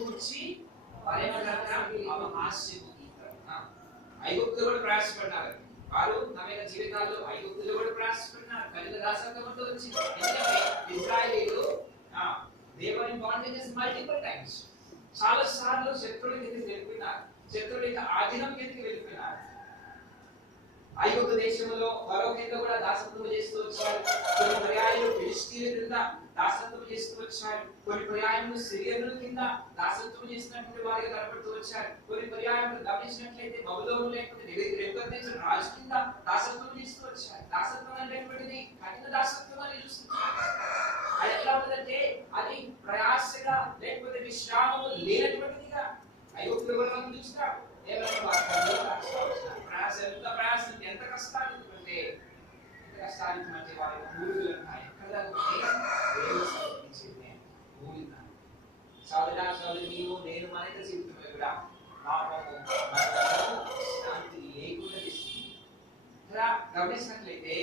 గూర్చి వారేమంటారట అపహాస్యపు గీతం. ఐగుప్తులో కూడా ప్రయాసపడ్డారు వారు. తమ యొక్క జీవితాల్లో ఐగుప్తులో కూడా ప్రయాసపడినారు. కఠిన దాసత్వంతో వచ్చింది. ఎందుకంటే ఇశ్రాయేలీయులు దేవుని బాండేజెస్ మల్టిపుల్ టైమ్స్, చాలా సార్లు శత్రువుల కిందకి వెళ్ళిపోయినారు. శత్రువుల యొక్క ఆధీనం కిందకి వెళ్ళిపోయినారు. ఐగుప్తు దేశంలో ఫరో కింద కూడా దాసత్వం చేస్తూ వచ్చారు. కొన్ని పర్యాయాలు ఫిలిష్తీయుల కింద దాసత్వం చేస్తూ వచ్చారు. కొన్ని పర్యాయాలు సిరియనుల కింద దాసత్వం చేసినటువంటి వారిగా కనబడుతూ వచ్చారు. కొన్ని పర్యాయాలు గమనించినట్లయితే బబులోను లేకపోతే నెబుకద్నెజర్ రాజు కింద దాసత్వం చేస్తూ వచ్చారు. దాసత్వం అనేటువంటిది కఠిన దాసత్వం అని చూస్తున్నారు. అది ఎట్లా ఉంటుందంటే అది ప్రయాసగా లేకపోతే విశ్రామము లేనటువంటిదిగా ఐగుప్తులో కూడా మనం చూస్తాం. ప్రయాసం ఎంత కష్టానికి అంటే వారి ఊళ్ళు సోదరి నీవు నేను మన జీవితంలో కూడా శాంతి లేకుండా గమనించినట్లయితే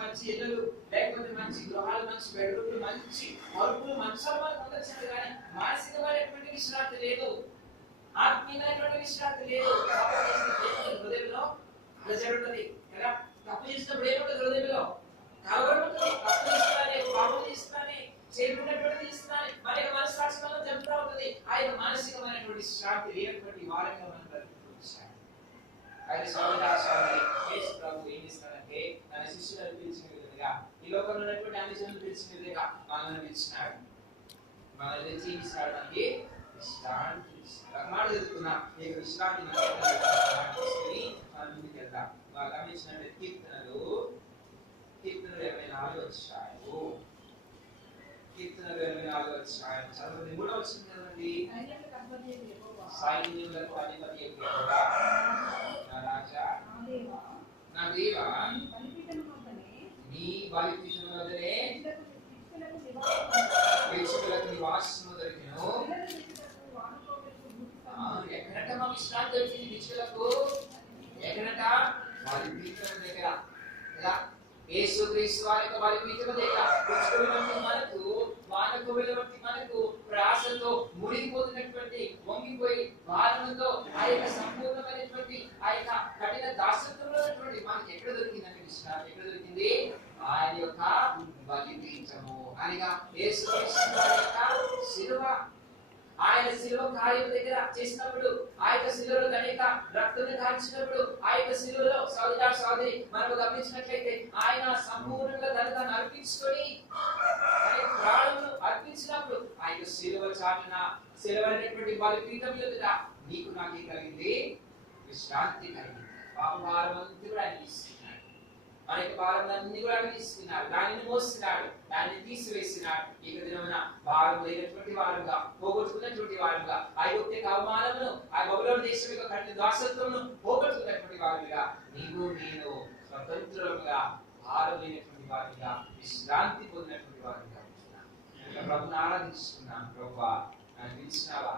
మంచి ఇల్లు లేకపోతే మంచి గృహాలు, మంచి బెడ్రూమ్లు, మంచి మరుపులు, మంచాలు మనకు ఉండొచ్చు, కానీ మానసికమైనటువంటి విశ్రాంతి లేదు, ఆత్మీయమైనటువంటి విశ్రాంతి లేదు. హృదయంలో జరుగుతుంది కదా. తప్పు చేసినప్పుడు ఏముంటుంది హృదయంలో? కలవరం ఉంటుంది. తప్పు చేస్తున్నానే, పాపం చేస్తున్నానే, చేయకున్నటువంటి చేస్తున్నానే, మరి మనస్సాక్షిలో జరుగుతూ ఉంటుంది. ఆయన మానసికమైనటువంటి విశ్రాంతి లేనటువంటి వారంగా మనం బ్రతుకుతున్నాం. అయితే సోదరుడు యేసు ప్రభు ఏం చేస్తున్నాడంటే తన శిష్యులను పిలిచిన విధంగా, ఈ లోకంలో ఉన్నటువంటి అన్ని జనులను పిలిచిన విధంగా మనల్ని పిలిచినాడు. మనల్ని జీవిస్తాడు, మనకి విశ్రాంతి మాట చెప్తున్నా. మీకు విశ్రాంతి మనం ముందుకు వెళ్దాం. గమనించినట్టు కీర్తనలు 24 అధ్యాయము, కీర్తనలు 24 అధ్యాయం చదవండి. 3వ వచనం చదవండి. సైన్యములకు అధిపతి యెహోవా నా రాజా నా దేవా నీ బలిపీఠం వద్దనే ప్రేక్షకులకు నివాసము దొరికెను. ఎక్కడట మా విశ్రాంతి దొరికింది ప్రేక్షకులకు? ఎక్కడట? బలిపీఠం దగ్గర కదా. యేసుక్రీస్తు వారి యొక్క బలిపీఠం దగ్గర మనకు వానకు వెళ్ళబట్టి మనకు ప్రయాసంతో మునిగిపోతున్నటువంటి, వంగిపోయి భారంతో ఆ యొక్క సంపూర్ణమైనటువంటి ఆ యొక్క కఠిన దాసత్వంలో ఉన్నటువంటి మనకి ఎక్కడ దొరికిందంటే విశ్రాంతి ఎక్కడ దొరికింది? ఆయన యొక్క బలిపీఠము అనగా యేసుక్రీస్తు వారి యొక్క శిలువ. ఆయన శిలువ కార్యం దగ్గర చేసినప్పుడు, ఆ యొక్క శిలువలో అనేక రక్తాన్ని కార్చినప్పుడు, ఆ యొక్క శిలువలో సోదరి మనము గమనించినట్లయితే ఆయన సంపూర్ణంగా దాన్ని అర్పించుకొని ప్రాణమును అర్పించినప్పుడు ఆ యొక్క శిలువ చాటున శిలువైనటువంటి బలిపీఠం ఎదుట నీకు నాకు కలిగింది విశ్రాంతి కలిగింది. పాపభారం అంతా కూడా ఆయన తీసుకున్నాడు. అనేక భారములన్నీ కూడా తీసుకున్నాడు, దానిని మోస్తున్నాడు, దాన్ని తీసివేసినాడు. ఇక దినమున భారం లేనటువంటి వారుగా, పోగొట్టుకున్నటువంటి వారుగా, ఆ యొక్క అవమానమును, ఆ బబులోను దేశం యొక్క కఠిన దాసత్వమును పోగొట్టుకున్నటువంటి వారుగా నీవు నేను స్వతంత్రులుగా, భారం లేనటువంటి వారుగా, విశ్రాంతి పొందినటువంటి వారుగా ప్రభుని ఆరాధిస్తున్నాను. ప్రభువా నన్ను పిలిచినావా?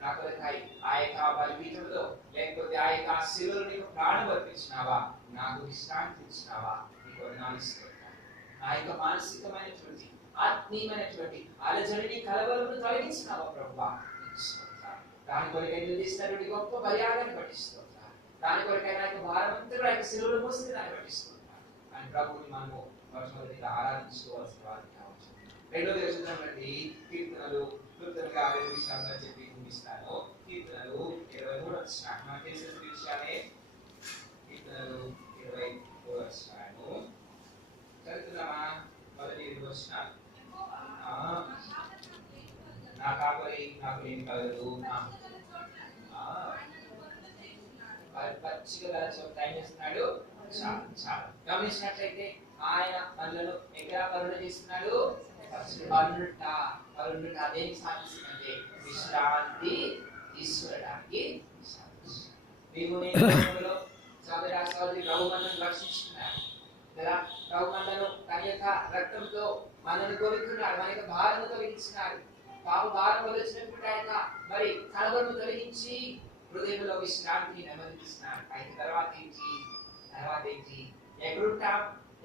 నా కొరకై ఆ యొక్క బలిపీఠంలో లేకపోతే ఆ యొక్క శిలువలో నీకు ప్రాణం అర్పించినావా? నాకు విశ్రాంతి ఇచ్చినావా? నీకు వందనాలు ఇస్తున్నాను. ఆ యొక్క మానసికమైనటువంటి ఆత్మీయమైనటువంటి అలజడిని కలవరమును తొలగించినావా ప్రభువా? దాని కొరకై చేసినటువంటి గొప్ప బలియాగాన్ని పట్టిస్తున్నాను. దాని కొరకై నా యొక్క భారం అంతా ఆ యొక్క శిలువలో మోసింది దాన్ని పట్టిస్తున్నాను. అని ప్రభువుని మనము మొట్టమొదటిగా ఆరాధించుకోవాల్సిన వారికి కావచ్చు. రెండోది వచ్చినటువంటి కీర్తనలు క్లుప్తంగా 5 విషయాలు చెప్పి ముగిస్తాను. కీర్తనలు 23 అధ్యాయం మనకు తెలిసిన విషయాలే. కీర్తనలు 23 అధ్యాయము చదువుతున్నామా? మొదటి 2 వచనాలు. నా కాపరి నాకు ఏం కలదు, పచ్చిగా టైం చేస్తున్నాడు. చాలా గమనించినట్లయితే ఆయన మనలను ఎక్కడ కరుణ చేస్తున్నాడు? దేనికి సాధిస్తుందంటే విశ్రాంతి తీసుకోవడానికి. మేము సోదరి రఘుమన్నను రక్షించుకున్నాడు కదా. రఘుమన్నను తన యొక్క రక్తంతో మనల్ని కోరుకున్నాడు, మన యొక్క భారము తొలగించినాడు. పాప భారం వదిలించినప్పుడు ఆయన మరి కలవరము తొలగించి హృదయంలో విశ్రాంతిని నెమ్మదిస్తున్నాడు. అయితే తర్వాత ఏంటి? ఎక్కడుంటాం?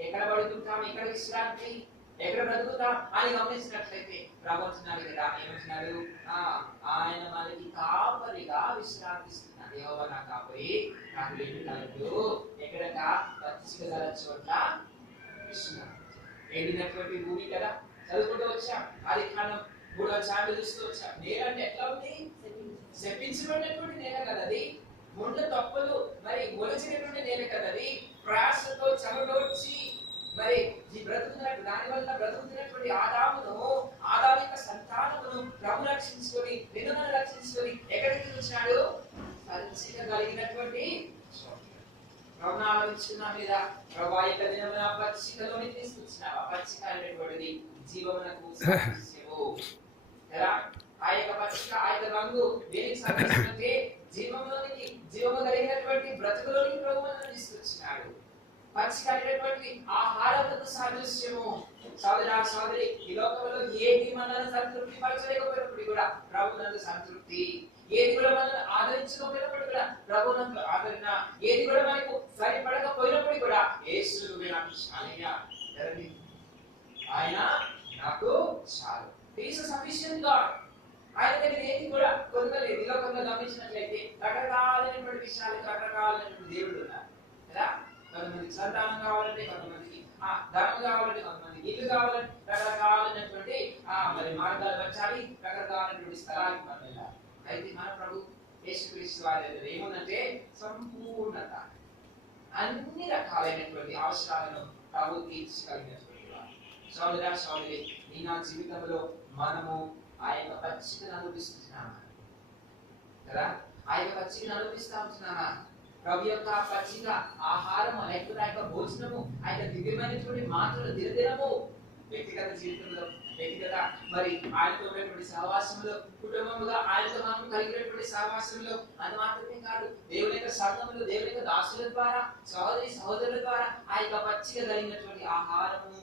ఎక్కడ పడుకుంటాం? ఎక్కడ విశ్రాంతి? ఎక్కడ బ్రతుకుతా అని గమనించినట్లయితే ప్రభు అంటున్నాడు కదా, ఏమంటున్నాడు? ఆయన మనకి కాపరిగా విశ్రాంతిస్తున్నాడు. యెహోవా నా కాపరి, నాకు లేమి కలగదు. ఎక్కడక పచ్చిక గల చోట్ల విశ్రాంతి. ఎండినటువంటి భూమి కదా, చదువుకుంటూ వచ్చాం. అది కాలం 3వ అధ్యాయంలో చూస్తూ వచ్చాం. నేల అంటే ఎట్లా ఉంది? శపించబడినటువంటి నేల కదా అది. ముందు తప్పులు మరి మొలిచినటువంటి నేల కదా అది. ప్రయాసతో చెమటోడ్చి మరి ఈ బ్రతుకుతున్నట్టు దాని వల్ల బ్రతుకుతున్నటువంటి ఆదాము యొక్క సంతానమును ప్రభు రక్షించుకొని, నిన్ను రక్షించుకొని ఎక్కడికి వచ్చినాడు? పచ్చిక కలిగినటువంటి ప్రభుని ఆలోచించుకున్నా మీద ప్రభా యొక్క దినమున పచ్చికలోని తీసుకొచ్చినావా? పచ్చిక అనేటువంటిది జీవమునకు సాదృశ్యము కదా. ఆ యొక్క పచ్చిక, ఆ యొక్క రంగు దేనికి సాదృశ్యమంటే జీవంలోనికి, జీవము కలిగినటువంటి బ్రతుకులోనికి ప్రభు మనల్ని తీసుకొచ్చినాడు. పచ్చిక అనేటువంటి ఆహారములకు సాదృశ్యము. సోదరా సోదరి, ఈ లోకంలో ఏది మనల్ని సంతృప్తి పరచలేకపోయినప్పుడు కూడా ప్రభు నందు సంతృప్తి, ఏది కూడా మనల్ని ఆదరించకపోయినప్పుడు కూడా ప్రభు నందు ఆదరణ, ఏది కూడా మనకు సరిపడకపోయినప్పుడు కూడా యేసు నాకు చాలయ్యా, ఆయన నాకు చాలు. Is sufficient God. ఆయన దగ్గర ఏది కూడా కొనలేదు. ఈ లోకంలో గమనించినట్లయితే రకరకాలైనటువంటి విషయాలకు రకరకాలైనటువంటి దేవుడు ఉన్నారు కదా. కొంతమందికి సంతానం కావాలంటే, కొంతమందికి ధనం కావాలంటే, కొంతమందికి ఇల్లు కావాలంటే, రకరకాలైనటువంటి మరి మార్గాలు వచ్చాలి, రకరకాలైనటువంటి స్థలానికి మనం వెళ్ళాలి. అయితే మన ప్రభు యేసుక్రీస్తు వారి దగ్గర ఏముందంటే సంపూర్ణత, అన్ని రకాలైనటువంటి అవసరాలను ప్రభు తీర్చగలిగినటువంటి వారు. సోదరా సోదరి, ఈ నా జీవితంలో మనము ఆ యొక్క పచ్చికను అనుభవిస్తున్నామా కదా? ఆ యొక్క పచ్చికను అనుభవిస్తా ఉంటున్నామా? ప్రభు యొక్క పచ్చిక ఆహారము, లేకపోతే ఆ యొక్క భోజనము, ఆ యొక్క దివ్యమైనటువంటి మాటలు దినదినము వ్యక్తిగత జీవితంలో, వ్యక్తిగత మరి ఆయనతో ఉన్నటువంటి సహవాసంలో, కుటుంబముగా ఆయనతో మనం కలిగినటువంటి సహవాసంలో, అది మాత్రమే కాదు, దేవుని యొక్క సంఘంలో, దేవుని యొక్క దాసుల ద్వారా, సహోదరి సహోదరుల ద్వారా ఆ యొక్క పచ్చిక కలిగినటువంటి ఆహారము,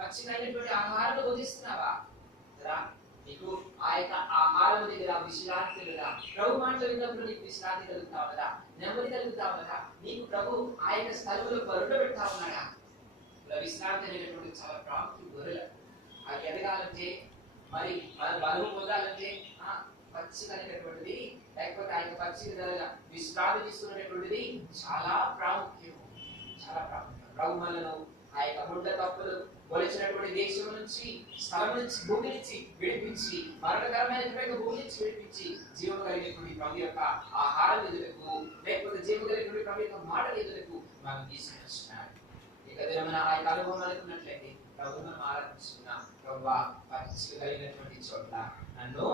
పచ్చిక అయినటువంటి ఆహారాలు భోజిస్తున్నావా? నీకు ఆ యొక్క ఆహారం దగ్గర విశ్రాంతి లేదా? ప్రభు మాటలు విన్నప్పుడు నీకు విశ్రాంతి కలుగుతావు కదా, నెమ్మది కలుగుతావు కదా. నీకు ప్రభు ఆ యొక్క స్థలంలో పరుండ పెడతా ఉన్నాడా? విశ్రాంతి అనేటువంటి చాలా ప్రాముఖ్యం. గొర్రెలు అది ఎదగాలంటే, మరి మన బరువు పొందాలంటే పచ్చిక అనేటటువంటిది, లేకపోతే ఆ యొక్క పచ్చిక విశ్రాంతి తీసుకునేటటువంటిది చాలా ప్రాముఖ్యం, చాలా ప్రాముఖ్యం. ప్రభు మనను ఆ యొక్క ముడ్డ తప్పులు కొలిచినటువంటి దేశం నుంచి, స్థలం నుంచి, భూమి నుంచి విడిపించి, మరణకరమైనటువంటి భూమి నుంచి విడిపించి, జీవం కలిగినటువంటి ప్రభు యొక్క ఆహారం ఎదులకు, లేకపోతే జీవం కలిగినటువంటి ప్రభు యొక్క మాటలు ఎదులకు మనం తీసుకొచ్చినాడు. ఇక దినమైన ఆ యొక్క అనుభవం అనుకున్నట్లయితే ప్రభు మనం ఆరాధించుకున్నాం. ప్రభువా, పచ్చిక కలిగినటువంటి చోట్ల నన్ను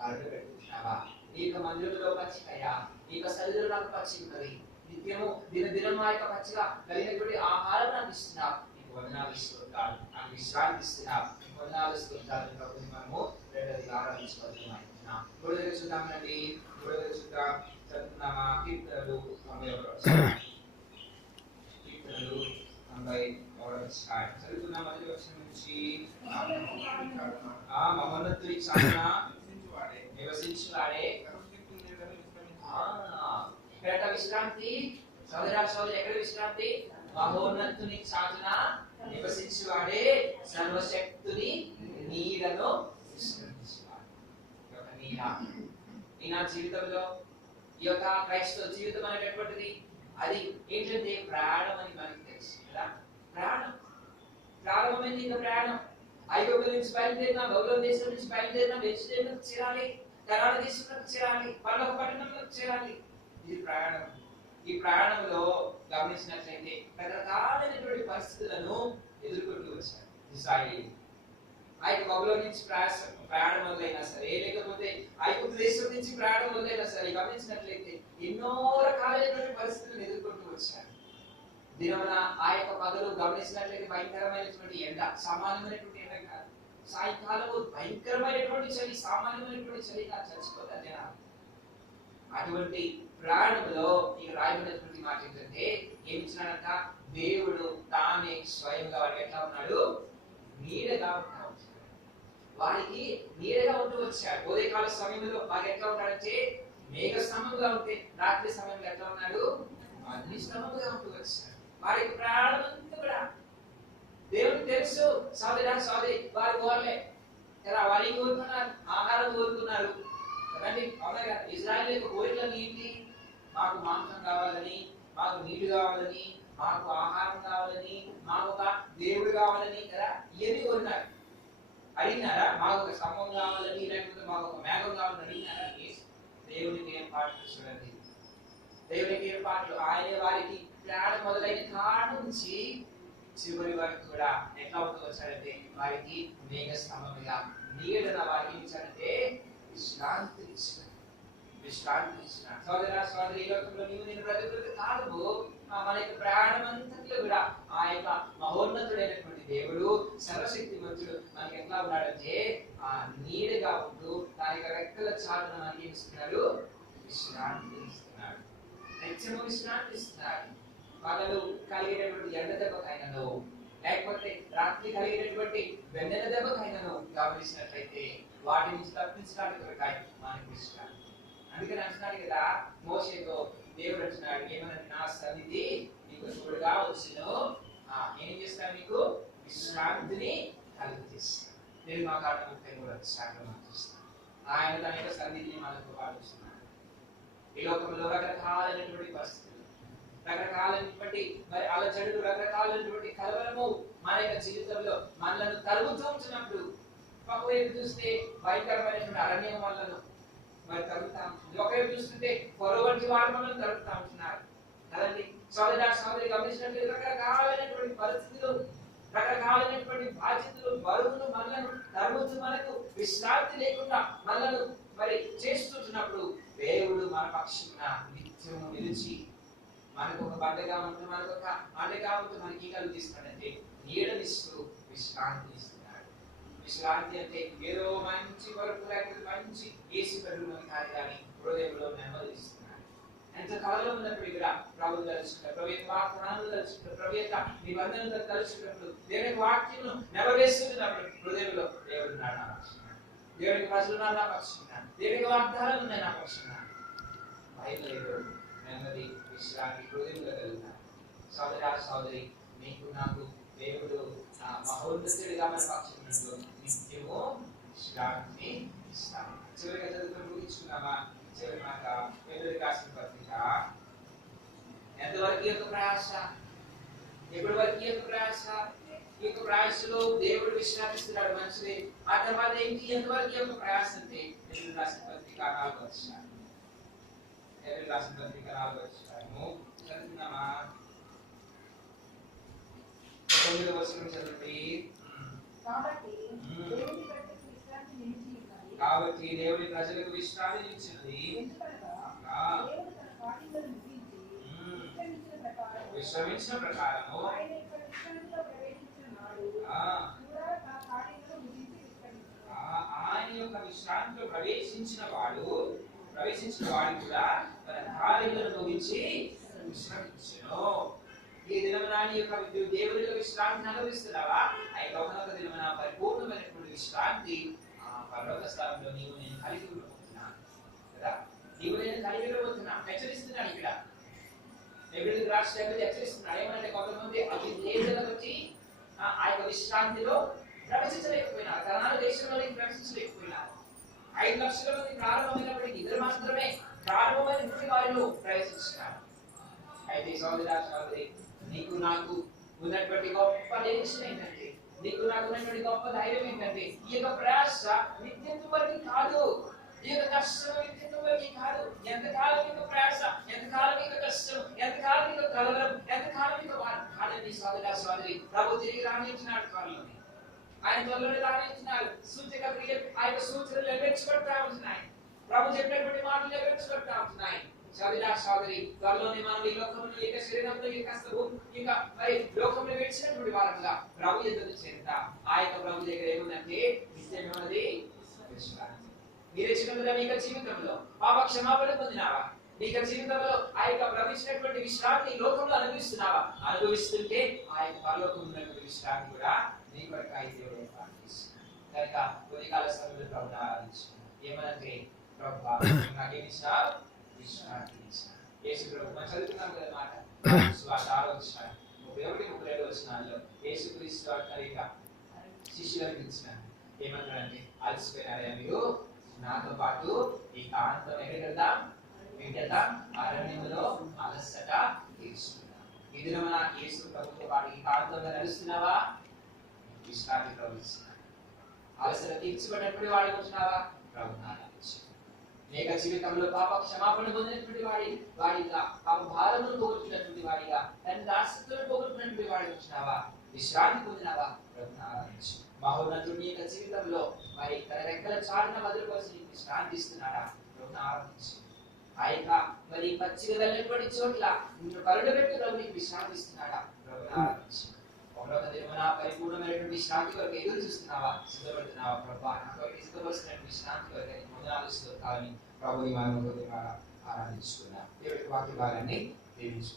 కరుణ పెట్టుకుంటున్నావా? నీ యొక్క మందిరంలో పచ్చికయ్యా, నీ యొక్క శరీరంలో నాకు పచ్చిక ఉన్నది. నిత్యము దినదినం ఆ యొక్క పచ్చిక కలిగినటువంటి ఆహారం నాకు ఇస్తున్నావు. నీకు వందనాలు ఇస్తున్నాను, నాకు విశ్రాంతి ఇస్తున్నావు. వందనాలు ఇస్తున్నాను. ప్రభుని మనము రెండోది ఆరాధించుకుంటున్నాం. మూడో దగ్గర చూద్దామండి, మూడో దగ్గర చూద్దాం. చదువుతున్నామా? కీర్తనలు 91. కీర్తనలు 91 చదువుతున్నాం. మొదటి వచనం నుంచి మహోన్నతుడి చాటున నివసించువాడే ఎక్కడ విశ్రాంతి? సోదరా సోదరి, ఎక్కడ విశ్రాంతి? మహోన్నతుని చాటున నివసించువాడే సర్వశక్తుని నీడలో విశ్రమించువాడు. ఈ నా జీవితంలో ఈ యొక్క క్రైస్తవ జీవితం అనేటటువంటిది అది ఏంటంటే ప్రయాణం అని మనకి తెలుసు కదా. ప్రయాణం ప్రారంభమైంది. ఇంకా ప్రయాణం ఐగుప్తు నుంచి బయలుదేరిన, బబులోను దేశం నుంచి బయలుదేరిన, బెత్లెహేముకు చేరాలి, కనాను దేశంలోకి చేరాలి, పరలోక పట్టణంలోకి చేరాలి. ఇది ప్రయాణం. ఈ ప్రయాణంలో గమనించినట్లయితే రకరకాలైనటువంటి పరిస్థితులను ఎదుర్కొంటూ వచ్చారు ఇశ్రాయేలీయులు. ఆ యొక్క బబులోను నుంచి ప్రయాణం మొదలైనా సరే, లేకపోతే ఐగుప్తు దేశం నుంచి ప్రయాణం మొదలైనా సరే, గమనించినట్లయితే ఎన్నో రకాలైనటువంటి పరిస్థితులను ఎదుర్కొంటూ వచ్చారు. దినమున ఆ యొక్క పగలు గమనించినట్లయితే భయంకరమైనటువంటి ఎండ, సామాన్యమైనటువంటి ఎండ కాదు. సాయంకాలము భయంకరమైనటువంటి చలి, సామాన్యమైనటువంటి చలి కాదు, చచ్చిపోతారు జనాలు. అటువంటి ప్రయాణంలో ఇక రాయబడినటువంటి మాట ఏంటంటే, ఏమి ఇచ్చినాడంట? దేవుడు తానే స్వయంగా వాడికి ఎట్లా ఉన్నాడు? నీడగా ఉంటాడు. వారికి నీడగా ఉంటూ వచ్చాడు. ఉదయకాల సమయంలో వారికి ఎట్లా ఉంటాడంటే మేఘ స్తంభంగా ఉంటే, రాత్రి సమయంలో ఎట్లా ఉన్నాడు? అగ్ని స్తంభంగా ఉంటూ వచ్చాడు. వారికి ప్రయాణం అంతా కూడా దేవునికి తెలుసు సోదరి వారి కోరలే కదా, వారి కోరుకున్నారు, ఆహారం కోరుకున్నారు కదండి. అవునా కదా? ఇజ్రాయేల్ యొక్క కోరికలు ఏంటి? మాకు మాంసం కావాలని, మాకు నీళ్లు కావాలని, మాకు ఆహారం కావాలని, మాకు ఒక దేవుడు కావాలని కదా, ఇవన్నీ కోరినారు. అడిగినారా? మాకు ఒక స్తంభం కావాలని, లేకపోతే మాకు ఒక మేఘం కావాలని అడిగినారా? దేవునికి ఏర్పాట్లు చూడండి, దేవునికి ఏర్పాట్లు. ఆయన వారికి ప్రాణం మొదలైన కాడ నుంచి చివరి వరకు కూడా ఎట్లా అవుతూ వచ్చాడంటే, వారికి మేఘ స్తంభముగా నీడన వారికి ఇచ్చాడంటే విశ్రాంతి ఇచ్చిన. సోదరి లోకంలో నీవు నేను బ్రతుకుతున్న కాలము మన యొక్క ప్రయాణం అంతట్లో కూడా ఆ యొక్క మహోన్నతుడైనటువంటి దేవుడు, సర్వశక్తిమంతుడు మనకి ఎట్లా ఉన్నాడంటే ఆ నీడగా ఉంటూ దాని యొక్క రెక్కల చాటున మనకి ఇస్తున్నాడు, విశ్రాంతి ఇస్తున్నాడు, నిత్యము విశ్రాంతి ఇస్తున్నాడు. పగలు కలిగేటటువంటి ఎండ దెబ్బకైనను, లేకపోతే రాత్రి కలిగేటటువంటి వెన్నెల దెబ్బకైనను గమనించినట్లయితే వాటి నుంచి తప్పించడానికి కొరకాయ మనకి విశ్రాంతి. అందుకని అంటున్నాడు కదా మోషేతో, దేవుడు అంటున్నాడు ఏమన్నా, నా సన్నిధి నీకు తోడుగా వచ్చును, ఏం చేస్తాను, మీకు విశ్రాంతిని కలుగజేస్తాను. నేను మా కాట 33 శాతం చూస్తాను. ఆయన తన యొక్క సన్నిధిని మనకు పాటిస్తున్నాడు. ఈ లోకంలో రకరకాలైనటువంటి పరిస్థితులు, రకరకాలైనటువంటి మరి అలజడులు, రకరకాలైనటువంటి కలవరము మన యొక్క జీవితంలో మనలను తరుగుతూ ఉంటున్నప్పుడు, ఒకవైపు చూస్తే భయంకరమైనటువంటి అరణ్యం వల్లను మరి తరుగుతా ఉంటుంది, ఒకవైపు చూస్తుంటే పొరవ వంటి వారు మనల్ని తరుగుతా ఉంటున్నారు కదండి. సోదరి గమనించినట్టు రకరకాలైనటువంటి పరిస్థితులు, రకరకాలైనటువంటి బాధ్యతలు, బరువులు మనలను తరుగుతూ మనకు విశ్రాంతి లేకుండా మనలను మరి చేస్తుంటున్నప్పుడు దేవుడు మన పక్షాన నిత్యము నిలిచి మనకు ఒక బండగా ఉంటూ, మనకు ఒక అండగా ఉంటూ మనకి కలిగిస్తాడంటే నీడనిస్తూ విశ్రాంతి ఇస్తున్నాడు. విశ్రాంతి అంటే ఏదో మంచి వరకు లేకపోతే మంచి ఏసీ బెడ్రూమ్ అని కాదు, కానీ హృదయంలో నెమ్మది ఇస్తున్నాడు. ఎంత కాలంలో ఉన్నప్పుడు ఇక్కడ ప్రభువు తలుచుకుంటారు, ప్రభు యొక్క వాగ్దానాలు తలుచుకుంటారు, ప్రభు యొక్క నిబంధనలు తలుచుకున్నప్పుడు, దేవుని వాక్యమును నెరవేరుస్తున్నప్పుడు హృదయంలో దేవుడు నా పక్షాన, దేవునికి ప్రజలు నా పక్షాన, దేవునికి వాగ్దానాలు ఉన్నాయి నా పక్షాన. భయం లేదు, నెమ్మది, విశ్రాంతి హృదయంలో కలుగుతారు. సోదరి మీకు నాకు దేవుడు మహోన్నతుడిగా మన పక్షంలో నిత్యము విశ్రాంతిని ఇస్తాను. చివరిగా చదువుకొని ముగించుకున్నామా? చివరి మాట ఫిబ్రవరికి రాసిన పత్రిక. ఎంతవరకు యొక్క ప్రయాస, ఎప్పటి వరకు యొక్క ప్రయాస? ఈ యొక్క ప్రయాసలో దేవుడు విశ్రాంతిస్తున్నాడు, మంచిది. ఆ తర్వాత ఏంటి? ఎంతవరకు యొక్క ప్రయాస అంటే ఫిబ్రవరికి రాసిన పత్రిక 4వ అధ్యాయం. ఫిబ్రవరికి రాసిన పత్రిక 4వ అధ్యాయము చదువుతున్నామా? 9వ వచనం చదవండి. కాబట్టి దేవుని ప్రజలకు విశ్రాంతి ఇచ్చినది, విశ్రమించిన ప్రకారము ఆయన యొక్క విశ్రాంతిలో ప్రవేశించిన వాడు కూడా తన కార్యములను ముగించి విశ్రమించును. ఈ దినమనాని యొక్క దేవుని యొక్క విశ్రాంతిని అనుభవిస్తున్నావా? అయితే ఒకనొక దినమన పరిపూర్ణమైనటువంటి విశ్రాంతి పర్వత స్థలంలో నీవు నేను కలిగి ఉండబోతున్నాను కదా. నీవు నేను కలిగి ఉండబోతున్నాను హెచ్చరిస్తున్నాడు ఇక్కడ. ఎబ్రిల్ రాష్ట్రాన్ని హెచ్చరిస్తున్నాడు. ఏమంటే కొంతమంది అతి తేజగా వచ్చి ఆ యొక్క విశ్రాంతిలో ప్రవేశించలేకపోయినారు, కనాను దేశంలోకి ప్రవేశించలేకపోయినారు. 5 లక్షల మంది ప్రారంభమైనప్పటికీ ఇద్దరు మాత్రమే ప్రారంభమైనటువంటి వారిలో ప్రవేశించినారు. అయితే సోదరి నీకు నాకు ఉన్నటువంటి గొప్ప నిరీక్షణ ఏంటంటే, నీకు నాకు ఉన్నటువంటి గొప్ప ధైర్యం ఏంటంటే, ఈ యొక్క ప్రయాస నిత్యత్వం వరకు కాదు, ఈ యొక్క కష్టం నిత్యత్వం వరకు కాదు. ఎంతకాలం యొక్క ప్రయాస, ఎంతకాలం యొక్క కష్టం, ఎంతకాలం యొక్క కలవరం, ఎంతకాలం యొక్క కాదండి సోదరి. ప్రభు తిరిగి రానించినాడు త్వరలోనే, ఆయన త్వరలోనే రానించినాడు. సూచక క్రియలు ఆ యొక్క సూచనలు నెరవేర్చబడతా ఉంటున్నాయి, ప్రభు చెప్పినటువంటి మాటలు నెరవేర్చబడతా ఉంటున్నాయి. సోదరి త్వరలోనే మనం ఈ లోకంలో ఈ శరీరంలో ఈ కష్టము ఇంకా మరి లోకంలో విడిచినటువంటి వారంగా ప్రభు ఎదురు చేరుతా. ఆ యొక్క ప్రభు దగ్గర ఏముందంటే నిత్యమైనది విశ్రాంతి. మీరే చిన్నగా మీ జీవితంలో పాప క్షమాపణ పొందినావా? మీ జీవితంలో ఆ యొక్క ప్రవేశించినటువంటి విశ్రాంతి లోకంలో అనుభవిస్తున్నావా? అనుభవిస్తుంటే ఆ యొక్క పరలోకం ఉన్నటువంటి విశ్రాంతి కూడా నీ కొరకు అయితే కనుక ఉదయకాల సమయంలో ప్రభు ఆరాధించుకున్నాం. ఏమనంటే ప్రభు నాకేమి విశ్రాంతి యేసు ప్రభు మనం చదువుతున్నాం కదా మాట. 6వ అధ్యాయం 1-32 వచనాల్లో యేసుక్రీస్తు అంటారు ఇక శిష్యులను పిలిచినారు. ఏమంటారంటే, అలసిపోయినారా మీరు? నాతో పాటు ఈ కాంతం ఎక్కడికి వెళ్దాం? అరణ్యములో అలసట తీర్చుకున్నాం. ఈ దినమున యేసు ప్రభుతో పాటు ఈ కాంతంలో నడుస్తున్నావా? విశ్రాంతి ప్రవహిస్తున్నావా? అలసట తీర్చబడినప్పుడు వాడికి వచ్చినావా? ప్రభుని ఆరాధించు. అనేక జీవితంలో పాప క్షమాపణ పొందినటువంటి వాడిగా, పాప భారమును పోగొట్టినటువంటి వాడిగా, తన దాసత్వాన్ని పోగొట్టినటువంటి వాడికి వచ్చినావా? విశ్రాంతి పొందినావా? ప్రభుని ఆరాధించు. మహోన్నతుడి యొక్క జీవితంలో మరి తన రెక్కల చాటున భద్రపరిచి నీకు విశ్రాంతి ఇస్తున్నాడా? ప్రభుని ఆరాధించు. ఆ యొక్క మరి పచ్చిగా వెళ్ళినటువంటి చోట్ల నిన్ను కరుడబెట్టి ప్రభు నీకు విశ్రాంతి ఇస్తున్నాడా? ప్రభుని ఆరాధించు. ఒకరోజు దినమున పరిపూర్ణమైనటువంటి విశ్రాంతి వరకు ఎదురు చూస్తున్నావా? సిద్ధపడుతున్నావా? ప్రభా నా కొరకు సిద్ధపరుస్తున్న విశ్రాంతి వరకు నీకు వందనాలు స్తోత్రాలని ప్రభుని మనం ఆరాధించుకున్నాం. దేవుడి వాక్య భాగాన్ని దీవించు.